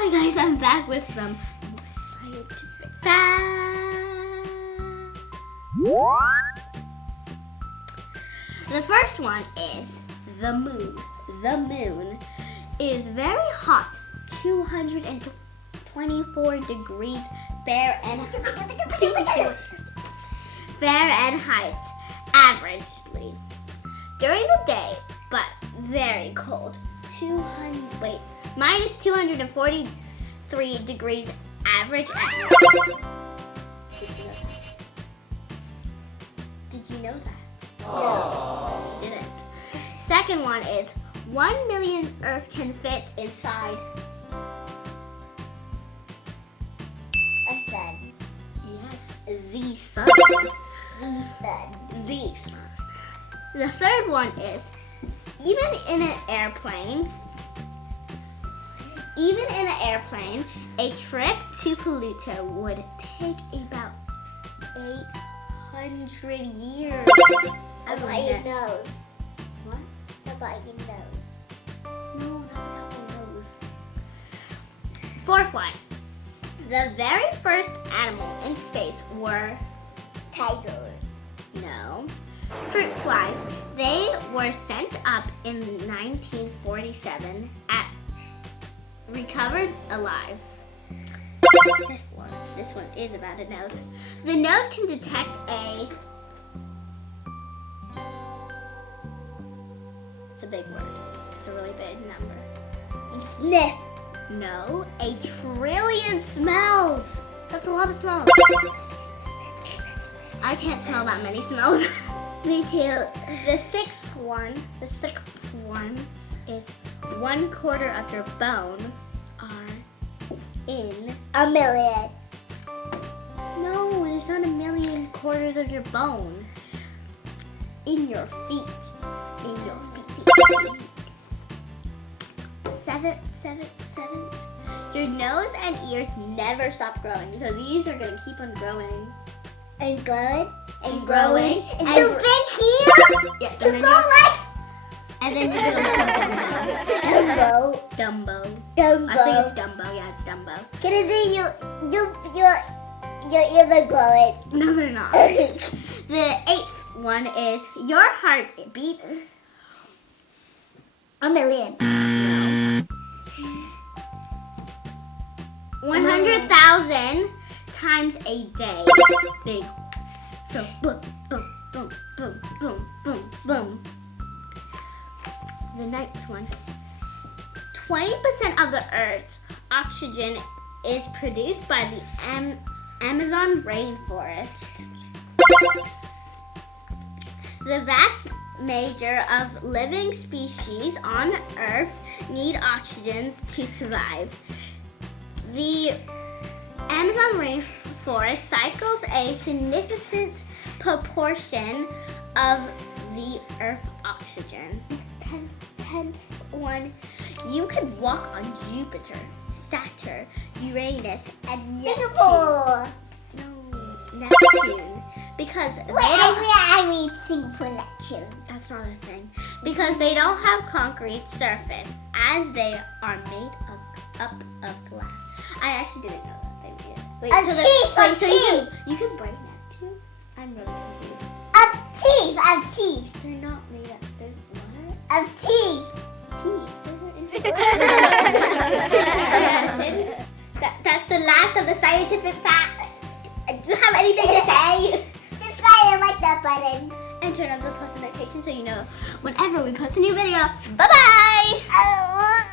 Hi guys, I'm back with some more scientific facts. The first one is the moon. The moon is very hot, 224 degrees Fahrenheit averagely during the day, but very cold, minus 243 degrees average at night. Did you know that? No, you didn't. Second one is 1 million Earth can fit inside A sun. Yes, the sun. The sun. The third one is even in an airplane, a trip to Pluto would take about 800 years. How about your nose? What? How about your nose? No, not about my nose. Fourth one. The very first animal in space were Tigers. no fruit flies. They were sent up in 1947 at recovered alive. Fifth one. This one is about a nose. The nose can detect a. It's a big word. It's a really big number. Sniff. No, a trillion smells. That's a lot of smells. I can't smell that many smells. Me too. The sixth one is 1/4 of your bone are in. A million. No, there's not a million quarters of your bone. In your feet. In your feet. Seventh. Your nose and ears never stop growing. So these are going to keep on growing. And growing. And growing. Until And- big here. Yeah, To go like and then you're going to Dumbo. Dumbo. I think it's Dumbo. Yeah, it's Dumbo. Can I say your ears are growing? No, they're not. The eighth one is your heart beats. A million. 100,000 times a day. Big. So boom, boom, boom, boom, boom, boom, boom. The ninth one. 20% of the Earth's oxygen is produced by the Amazon rainforest. The vast majority of living species on Earth need oxygen to survive. The Amazon rainforest cycles a significant proportion of the Earth's oxygen. Tenth one, you could walk on Jupiter, Saturn, Uranus, and Neptune. Singapore. No, Neptune. Because they don't. I mean Singapore Neptune. That's not a thing. Because they don't have concrete surface, as they are made up of glass. I actually didn't know that they made it. Wait, A teeth. you can break that too? I'm really confused. Of teeth. They're not made up. There's what? Of teeth. Teeth. Those are interesting. That's the last of the scientific facts. Do you have anything to say? Subscribe and like that button. And turn on the post notification so you know whenever we post a new video. Bye-bye!